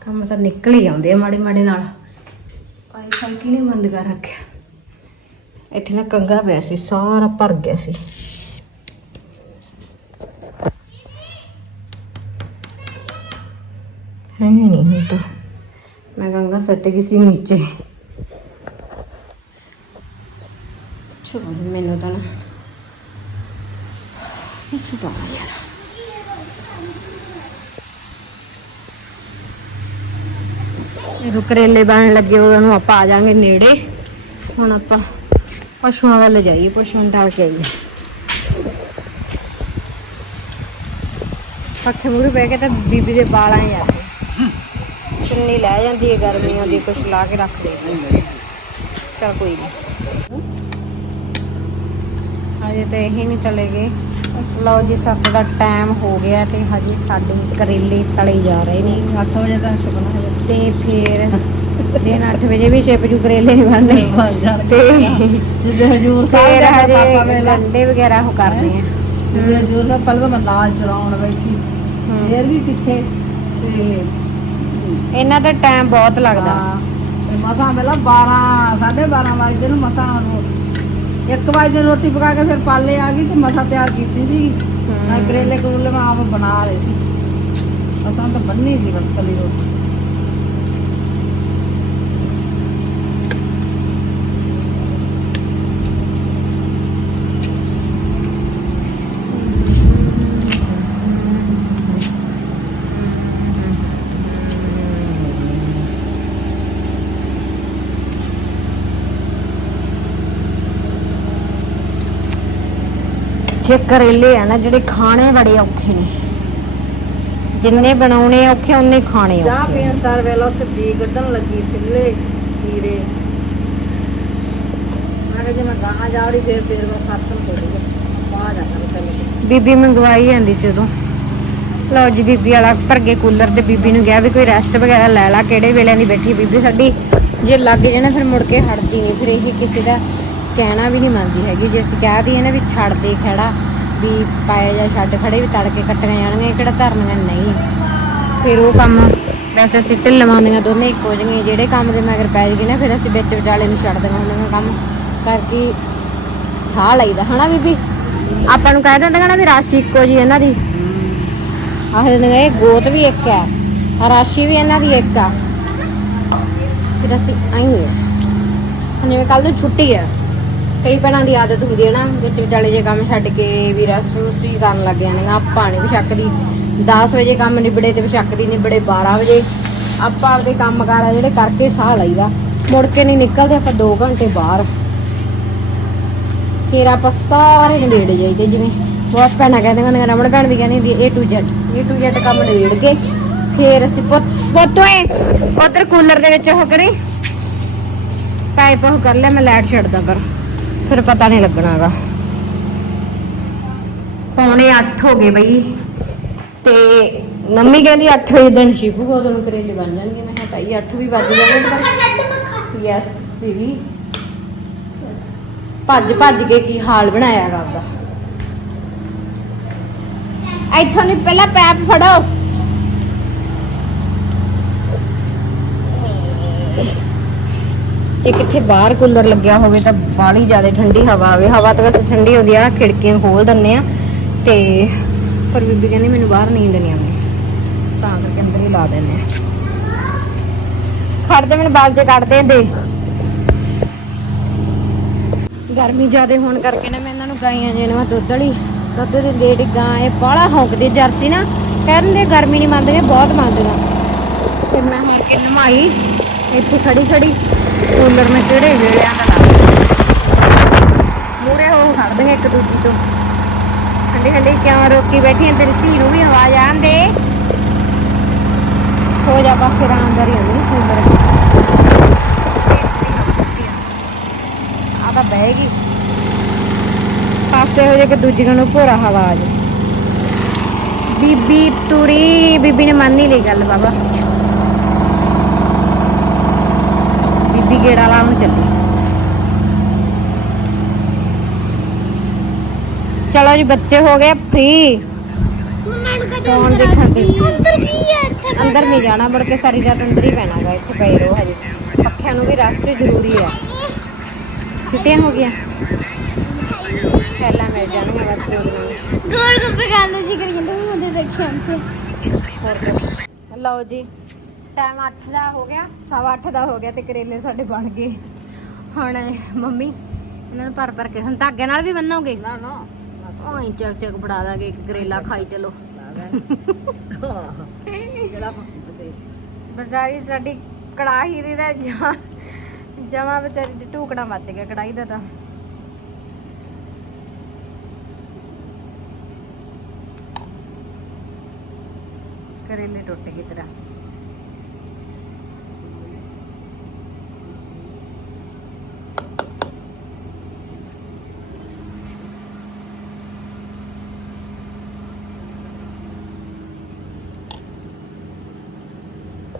ਕੰਮ ਤਾਂ ਨਿਕਲ ਹੀ ਆਉਂਦੇ ਆ ਮਾੜੇ ਮਾੜੇ ਨਾਲ। ਪਾਈ ਕਿਨੇ ਬੰਦ ਕਰ ਰੱਖਿਆ? ਇੱਥੇ ਨਾ ਕੰਗਾ ਪਿਆ ਸੀ ਸਾਰਾ ਭਰ ਗਿਆ ਸੀ। ਹੈ ਨਹੀਂ ਹੁਣ ਤਾਂ। ਮੈਂ ਗੰਗਾ ਸੱਟ ਗਈ ਸੀ ਨੀਚੇ। ਚਲੋ ਜੀ, ਮੈਨੂੰ ਤਾਂ ਨਾ ਇਹ ਸੁਭਾ ਯਾਰ ਜਦੋਂ ਕਰੇਲੇ ਬਣ ਲੱਗੇ ਉਹਨਾਂ ਨੂੰ ਆਪਾਂ ਆ ਜਾਾਂਗੇ ਨੇੜੇ। ਹੁਣ ਆਪਾਂ ਪਸ਼ੂਆਂ ਵੱਲ ਜਾਈਏ, ਪਸ਼ੂਆਂ ਢਾਲ ਕੇ ਆਈਏ। ਪੱਖੇ ਮੂਰੇ ਬਹਿ ਕੇ ਤਾਂ ਬੀਬੀ ਦੇ ਵਾਲਾਂ ਹੀ ਆ। ਚੁੰਨੀ ਲੈ ਜਾਂਦੀ ਹੈ ਗਰਮੀਆਂ ਦੀ, ਕੁਛ ਲਾ ਕੇ ਰੱਖ ਦੇ। ਚਲ ਕੋਈ ਨਹੀਂ ਹਜੇ ਤਾਂ ਇਹ ਨਹੀਂ ਚਲੇ ਗਏ। ਲਓ ਜੀ ਸੱਤ ਦਾ ਟਾਈਮ ਹੋ ਗਿਆ ਤੇ ਹਜੇ ਸਾਡੇ ਕਰੇਲੇ ਤਲੇ ਜਾ ਰਹੇ ਨੇ। 8 ਵਜੇ ਤੱਕ ਸੁਪਨਾ ਹੈ ਤੇ ਫਿਰ ਦਿਨ 8 ਵਜੇ ਵੀ ਛਿਪ ਜੂ ਕਰੇਲੇ ਨਹੀਂ ਬਣਦੇ। ਤੇ ਜਿੱਦੇ ਹਜੂਰ ਸਾਹਿਬ ਜਾਣਾ ਪਾਪਾ ਵੇਲਾ ਵਗੈਰਾ ਉਹ ਕਰਦੇ ਆ। ਜਿੱਦੇ ਹਜੂਰ ਸਾਹਿਬ ਪਹਿਲਾਂ ਮੈਂ ਨਾਲ ਚਲਾਉਣ ਬੈਠੀ। ਫੇਰ ਵੀ ਕਿੱਥੇ? ਤੇ ਇਹਨਾਂ ਦਾ ਟਾਈਮ ਬਹੁਤ ਲੱਗਦਾ। ਮਸਾਂ ਵੇਲਾ 12 12:30 ਵਜੇ ਨੂੰ ਮਸਾਂ ਨੂੰ 1 ਵਜੇ ਨੂੰ ਰੋਟੀ ਪਕਾ ਕੇ ਫਿਰ ਪਾਲੇ ਆ ਗਈ ਤੇ ਮਸਾਂ ਤਿਆਰ ਕੀਤੀ ਸੀ ਮੈਂ ਕਰੇਲੇ ਕਰੂਲੇ ਮੈਂ ਆਪ ਬਣਾ ਰਹੀ ਸੀ। ਮਸਾਂ ਤਾਂ ਬੰਨੀ ਸੀ ਬਸ ਕੱਲੀ ਰੋਟੀ। ਜੇ ਕਰੇਲੇ ਆ ਨਾ ਜਿਹੜੇ ਖਾਣੇ ਬੜੇ ਔਖੇ ਨੇ। ਜਿੰਨੇ ਬਣਾਉਣੇ ਔਖੇ ਉਹਨੇ ਖਾਣੇ ਚਾਹ ਔਖੇ ਪੀਣ ਸਾਰ ਵੇਲਾ ਉੱਥੇ ਬੀ ਕੱਢਣ ਲੱਗੀ ਸਿੱਲੇ ਕੀੜੇ ਮੈਂ ਕਿਹਾ ਜੇ ਮੈਂ ਗਾਹਾਂ ਜਾਵੜੀ ਫੇਰ ਫੇਰ ਬਸ ਸਾਥਨ ਹੋ ਜੂਗਾ ਪਾ ਜਾਣਾ ਪਹਿਲੇ ਬੀਬੀ ਮੰਗਵਾਈ ਜਾਂਦੀ ਸੀ ਉਦੋਂ। ਲਓ ਜੀ ਬੀਬੀ ਵਾਲਾ ਭਰ ਕੂਲਰ ਤੇ ਬੀਬੀ ਨੂੰ ਕਿਹਾ ਵੀ ਕੋਈ ਰੈਸਟ ਵਗੈਰਾ ਲੈ ਲਾ ਕਿਹੜੇ ਵੇਲੇ ਦੀ ਬੈਠੀ ਬੀਬੀ ਸਾਡੀ। ਜੇ ਲੱਗ ਜਾਣਾ ਫਿਰ ਮੁੜ ਕੇ ਹਟਦੀ ਨਹੀਂ ਫਿਰ ਇਹ ਕਿਸੇ ਦਾ ਕਹਿਣਾ ਵੀ ਨਹੀਂ ਮੰਨਦੀ ਹੈਗੀ। ਜੇ ਅਸੀਂ ਕਹਿ ਦਈਏ ਨਾ ਵੀ ਛੱਡ ਦੇ ਖੜਾ, ਵੀ ਪਾਇਆ ਜਾਂ ਛੱਡ ਖੜੇ, ਵੀ ਤੜਕੇ ਕੱਟਣੇ ਜਾਣਗੇ ਕਿਹੜਾ ਧਰਨੀਆਂ ਨਹੀਂ। ਫਿਰ ਉਹ ਕੰਮ ਵੈਸੇ ਅਸੀਂ ਢਿੱਲ ਦੋਨੇ ਇੱਕੋ ਜਿਹੀਆਂ, ਜਿਹੜੇ ਕੰਮ ਦੇ ਮਗਰ ਪੈ ਜਗੇ ਨਾ, ਫਿਰ ਅਸੀਂ ਵਿੱਚ ਵਿਚਾਲੇ ਨੂੰ ਛੱਡ ਦਿੰਦੇ ਹੁੰਦੀਆਂ ਕੰਮ। ਕਰਕੇ ਸਾਹ ਲਈਦਾ, ਹਨਾ ਬੀਬੀ? ਆਪਾਂ ਨੂੰ ਕਹਿ ਦਿੰਦੇ ਨਾ ਵੀ ਰਾਸ਼ੀ ਇੱਕੋ ਜੀ ਇਹਨਾਂ ਦੀ। ਆਹ ਨੇ ਇਹ ਗੋਤ ਵੀ ਇੱਕ ਹੈ ਰਾਸ਼ੀ ਵੀ ਇਹਨਾਂ ਦੀ ਇੱਕ ਆ। ਫਿਰ ਅਸੀਂ ਆਈਏ ਜਿਵੇਂ ਕੱਲ ਨੂੰ ਛੁੱਟੀ ਹੈ ਕਈ ਭੈਣਾਂ ਦੀ ਆਦਤ ਹੁੰਦੀ ਹੈ ਨਾ, ਵਿੱਚ ਵਿਚਾਲੇ ਜੇ ਕੰਮ ਛੱਡ ਕੇ ਵੀ ਰੈਸਟ ਰੂਸਟ ਹੀ ਕਰਨ ਲੱਗ ਜਾਂਦੇ ਆਪਾਂ ਨਹੀਂ ਵਿਸ਼ੱਕਦੀ 10 ਵਜੇ ਕੰਮ ਨਿਬੜੇ ਤੇ ਵਿਸ਼ੱਕਦੀ ਨਿਬੜੇ 12 ਵਜੇ। ਆਪਾਂ ਆਪਦੇ ਕੰਮ ਕਾਰ ਆ ਜਿਹੜੇ ਕਰਕੇ ਸਾਹ ਲਈਦਾ। ਮੁੜ ਕੇ ਨਹੀਂ ਨਿਕਲਦੇ, ਆਪਾਂ 2 ਘੰਟੇ ਬਾਹਰ। ਫਿਰ ਆਪਾਂ ਸਾਰੇ ਨਿਬੇੜ ਜਾਈਦੇ, ਜਿਵੇਂ ਬਹੁਤ ਭੈਣਾਂ ਕਹਿੰਦੀਆਂ ਨੇ ਰਮਣ ਭੈਣ ਵੀ ਕਹਿੰਦੀ ਹੁੰਦੀ A to Z A to Z ਕੰਮ ਨਿਬੇੜ ਕੇ, ਫਿਰ ਅਸੀਂ ਪੁੱਤ ਉਧਰ ਕੂਲਰ ਦੇ ਵਿੱਚ ਉਹ ਕਰੀ। ਪਾਈਪ ਉਹ ਕਰ ਲਿਆ, ਮੈਂ ਲਾਈਟ ਛੱਡਦਾ ਪਰ। ਫਿਰ ਪਤਾ ਨਹੀਂ ਲੱਗਣਾਗਾ। ਪੌਣੇ 8 ਹੋ ਗਏ ਬਈ। ਤੇ ਮੰਮੀ ਕਹਿੰਦੀ 8 ਵਜੇ ਦਿਨ ਸ਼ਿਪੂਗਾ ਉਦੋਂ ਨੂੰ ਕਰੇਲੇ ਬਣ ਜਾਣਗੇ। ਮੈਂ ਕਿਹਾ ਭਾਈ 8 ਵੀ ਵੱਜ ਜਾਣਗੇ ਯੈਸ ਬੀਬੀ ਭੱਜ ਭੱਜ ਕੇ ਕੀ ਹਾਲ ਬਣਾਇਆ ਬਣਾਇਆਗਾ ਆਪਦਾ ਇੱਥੋਂ ਨਹੀਂ ਪਹਿਲਾਂ ਪੈਪ ਫੜੋ। ਜੇ ਕਿੱਥੇ ਬਾਹਰ ਕੂਲਰ ਲੱਗਿਆ ਹੋਵੇ ਤਾਂ ਬਾਹਲੀ ਜ਼ਿਆਦਾ ਠੰਡੀ ਹਵਾ ਆਵੇ। ਹਵਾ ਤਾਂ ਵੈਸੇ ਠੰਡੀ ਹੁੰਦੀ ਆ, ਖਿੜਕੀਆਂ ਖੋਲ ਦਿੰਨੇ ਆ ਤੇ ਪਰ ਬੀਬੀ ਕਹਿੰਦੀ ਮੈਨੂੰ ਬਾਹਰ ਨੀਂਦ ਨਹੀਂ ਆਉਂਦੀ। ਤਾਂ ਕਰਕੇ ਅੰਦਰ ਹੀ ਲਾ ਦਿੰਨੇ ਖੜ ਜਾ ਮੈਨੂੰ ਬਾਲ ਕੱਢ ਦੇ ਦੇ। ਗਰਮੀ ਜ਼ਿਆਦਾ ਹੋਣ ਕਰਕੇ ਨਾ ਮੈਂ ਇਹਨਾਂ ਨੂੰ ਗਾਈਆਂ ਜੇ ਨੂੰ ਦੁੱਧ ਵਾਲੀ, ਦੁੱਧ ਦੀ ਡੇਢ ਗਾਂ, ਇਹ ਬਾਹਲਾ ਹੌਂਕਦੀ ਜਰਸੀ ਨਾ। ਕਹਿੰਦੇ ਗਰਮੀ ਨਹੀਂ ਮੰਨਦੇ ਬਹੁਤ ਮੰਨਦੀਆਂ ਫਿਰ ਮੈਂ ਹੁਣ ਕੇ ਨਮਾਈ, ਇੱਥੇ ਖੜੀ ਖੜੀ ਕੂਲਰ ਮੈਂ ਕਿਹੜੇ ਵੇਲਿਆਂ ਦਾ ਲਾ ਮੂਰੇ ਹੋ ਖੜਦੀਆਂ ਇੱਕ ਦੂਜੀ ਤੋਂ। ਠੰਡੇ ਠੰਡੇ ਕਿਉਂ ਰੋਕੀ ਬੈਠੀ ਤੇਰੀ ਧੀ ਨੂੰ ਵੀ ਆਵਾਜ਼ ਆਣ ਦੇ। ਹੋ ਜਾ ਪਾਸੇ ਰਾਂ ਅੰਦਰ ਕੂਲਰ। ਆ ਤਾਂ ਬਹਿਗੀ ਪਾਸੇ ਹੋ ਜਾ ਕੇ ਦੂਜੀ ਨੂੰ ਭੋਰਾ ਹਵਾ ਆ ਜਾ। ਬੀਬੀ ਤੁਰੀ, ਬੀਬੀ ਨੇ ਮੰਨ ਨਹੀਂ ਲਈ ਗੱਲ ਬਾਬਾ। ਬੀਬੀ ਗੇੜਾ ਲਾਉਣ ਚੱਲੀ। ਚਲੋ ਜੀ ਬੱਚੇ ਹੋ ਗਏ ਫ੍ਰੀ ਕੌਣ ਦੇਖਾਂ ਤੇ ਅੰਦਰ ਕੀ ਹੈ ਇੱਥੇ ਅੰਦਰ ਨਹੀਂ ਜਾਣਾ ਮੁੜ ਕੇ ਸਾਰੀ ਰਾਤ ਅੰਦਰ ਹੀ ਪੈਣਾਗਾ ਇੱਥੇ ਪਏ ਰਹੋ ਹਜੇ। ਪੱਖਿਆਂ ਨੂੰ ਵੀ ਰੈਸਟ ਜ਼ਰੂਰੀ ਹੈ। ਛੁੱਟੀਆਂ ਹੋ ਗਈਆਂ? ਪਹਿਲਾਂ ਮਿਲ ਜਾਣਗੀਆਂ ਬਸ ਗੋਲ ਗੱਪੇ ਖਾਣੇ ਜੀ ਕਰੀ ਜਾਂਦੇ ਮੁੰਡੇ ਦੇਖਿਆ ਹੋਰ। ਲਓ ਜੀ ਟਾਈਮ 8 ਦਾ ਹੋ ਗਿਆ ਸਵਾ 8 ਦਾ ਹੋ ਗਿਆ ਤੇ ਕਰੇਲੇ ਸਾਡੇ ਬਣ ਗਏ। ਹੁਣ ਮੰਮੀ ਇਹਨਾਂ ਨੂੰ ਭਰ ਭਰ ਕੇ ਹੁਣ ਧਾਗੇ ਨਾਲ ਵੀ ਬੰਨੋਗੇ? ਨਾ ਨਾ। ਓਏ ਚੱਕ ਚੱਕ ਫੜਾ ਦਾਂਗੇ ਇੱਕ ਕਰੇਲਾ ਖਾਈ ਚਲੋ। ਬਜ਼ਾਰੀ ਸਾਡੀ ਕੜਾਹੀ ਦੀ ਦਾ ਜਮਾ ਵਿਚਾਰੀ ਦੀ ਟੂਕਣਾ ਮੱਚ ਗਿਆ ਕੜਾਹੀ ਦਾ ਤਾਂ। ਕਰੇਲੇ ਟੁੱਟ ਗਏ ਤੇਰਾ।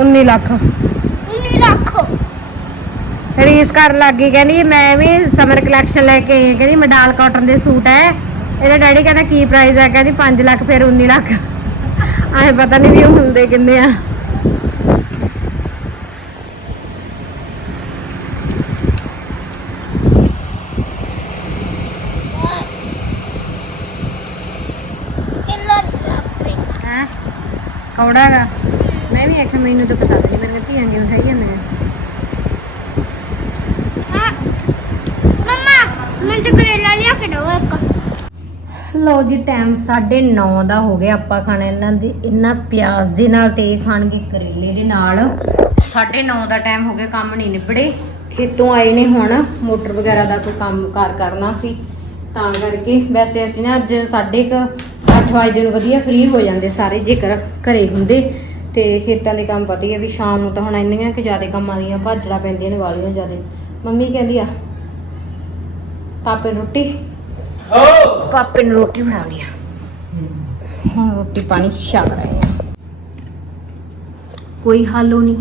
19 ਲੱਖ। 19 ਲੱਖ। ਰੀਸ ਕਰ ਕਹਿੰਦੀ ਮੈਂ ਵੀ ਸਮਰ ਕਲੈਕਸ਼ਨ ਲੈ ਕੇ ਆਈ ਕਹਿੰਦੀ ਮਡਾਲ ਕਾਟਨ ਦੇ ਸੂਟ ਹੈ। ਇਹਦਾ ਡੈਡੀ ਕਹਿੰਦਾ ਕੀ ਪ੍ਰਾਈਸ ਹੈ? ਕਹਿੰਦੀ 5 ਲੱਖ ਫਿਰ 19 ਲੱਖ। ਆਏ ਪਤਾ ਨਹੀਂ ਵੀ ਹੁੰਦੇ ਕਿੰਨੇ ਆ। ਕੌੜਾ ਹੈਗਾ। ਮੈਨੂੰ ਤਾਂ ਪਸੰਦ ਨਹੀਂ ਮੈਨੂੰ ਧੀਆਂ ਜਿਉਂ ਹੈਗੀਆਂ ਮੈਂ ਮੰਮਾ ਮੈਨੂੰ ਤਾਂ ਕਰੇਲਾ ਲਿਆ ਕੇ ਦਿਓ ਇੱਕ। ਲਓ ਜੀ ਟਾਈਮ 9:30 ਦਾ ਹੋ ਗਿਆ ਆਪਾਂ ਖਾਣਾ ਇਹਨਾਂ ਦੇ ਇਹਨਾਂ ਪਿਆਜ਼ ਦੇ ਨਾਲ ਤੇ ਖਾਣਗੇ ਕਰੇਲੇ ਦੇ ਨਾਲ। 9:30 ਦਾ ਟਾਈਮ ਹੋ ਗਿਆ ਕੰਮ ਨਹੀਂ ਨਿਬੜੇ। ਖੇਤੋਂ ਆਏ ਨੇ ਹੁਣ ਮੋਟਰ ਵਗੈਰਾ ਦਾ ਕੋਈ ਕੰਮ ਕਾਰ ਕਰਨਾ ਸੀ। ਤਾਂ ਕਰਕੇ ਵੈਸੇ ਅਸੀਂ ਨਾ ਅੱਜ 8:30 ਵਜੇ ਦਿਨ ਵਧੀਆ ਫ੍ਰੀ ਹੋ ਜਾਂਦੇ ਸਾਰੇ ਜੇਕਰ ਘਰੇ ਹੁੰਦੇ। ਤੇ ਖੇਤਾਂ ਦੇ ਕੰਮ ਪਤੀ ਹੈ ਵੀ ਸ਼ਾਮ ਨੂੰ ਤਾਂ ਹੁਣ ਇੰਨੀਆਂ ਕਿ ਜ਼ਿਆਦਾ ਕੰਮਾਂ ਦੀਆਂ ਭਾਜੜਾ ਪੈਂਦੀਆਂ ਨੇ ਵਾਲੀਆਂ ਜ਼ਿਆਦਾ। ਮੰਮੀ ਕਹਿੰਦੀ ਆ ਪਾਪੇ ਨੂੰ ਰੋਟੀ? ਪਾਪੇ ਨੂੰ ਰੋਟੀ ਬਣਾਉਣੀ ਆ। ਹੁਣ ਰੋਟੀ ਪਾਣੀ ਛਕ ਰਹੇ ਆ। ਕੋਈ ਹੱਲ ਨਹੀਂ।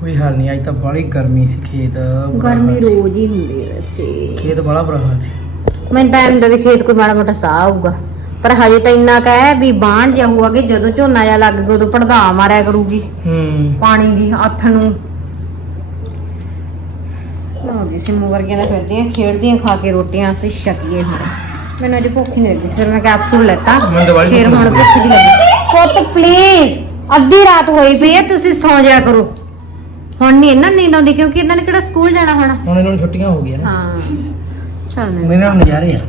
ਕੋਈ ਹਾਲ ਨਹੀਂ ਅੱਜ ਤਾਂ ਬੜੀ ਗਰਮੀ ਸੀ ਖੇਤ ਬੁਰਾ ਗਰਮੀ ਹਾਲ ਸੀ। ਰੋਜ਼ ਹੀ ਹੁੰਦੀ ਹੈ ਵੈਸੇ। ਖੇਤ ਬੜਾ ਬੁਰਾ ਹਾਲ ਸੀ। ਮੈਂ ਟਾਈਮ ਦਾ ਵੀ ਖੇਤ ਕੋਈ ਮਾੜਾ ਮੋਟਾ ਸਾਹ ਆਊਗਾ। ਪਰ ਹਜੇ ਤਾਂ ਇੰਨਾ ਕਾ ਹੈ ਵੀ ਬਾਣ ਜਿਹਾ ਹੋਊਗਾ ਕਿ ਜਦੋਂ ਝੋਨਾ ਜਿਹਾ ਲੱਗ ਗਿਆ ਉਦੋਂ ਪੜਦਾ ਮਾਰਿਆ ਕਰੂਗੀ। ਹੂੰ। ਪਾਣੀ ਦੀ ਹੱਥ ਨੂੰ। ਲੋ ਜੀ ਸਿਮੂ ਵਰਗੀਆਂ ਦਾ ਫਿਰਦੇ ਆ ਖੇਡਦੀਆਂ ਖਾ ਕੇ ਰੋਟੀਆਂ ਅਸੀਂ ਛਕੀਏ ਹੁਣ। ਮੈਨੂੰ ਅੱਜ ਭੁੱਖ ਨਹੀਂ ਲੱਗੀ ਸੀ ਫਿਰ ਮੈਂ ਕੈਪਸੂਲ ਲੈਤਾ। ਮੈਨੂੰ ਤਾਂ ਬੜੀ ਫਿਰ ਭੁੱਖ ਹੁਣ ਲੱਗੀ। ਭੁੱਖ ਦੀ ਲੱਗੀ। ਪੁੱਤ ਪਲੀਜ਼ ਅੱਧੀ ਰਾਤ ਹੋਈ ਪਈ ਹੈ ਤੁਸੀਂ ਸੌਂ ਜਾਇਆ ਕਰੋ। ਹੁਣ ਨਹੀਂ ਇਹਨਾਂ ਨੂੰ ਨੀਂਦ ਆਉਂਦੀ ਕਿਉਂਕਿ ਇਹਨਾਂ ਨੇ ਕਿਹੜਾ ਸਕੂਲ ਜਾਣਾ ਹੁਣ? ਹੁਣ ਇਹਨਾਂ ਨੂੰ ਛੁੱਟੀਆਂ ਹੋ ਗਈਆਂ ਨਾ। ਹਾਂ। ਚਲ ਮੈਂ ਇਹਨਾਂ ਨੂੰ ਨਜ਼ਾਰੇ ਆ।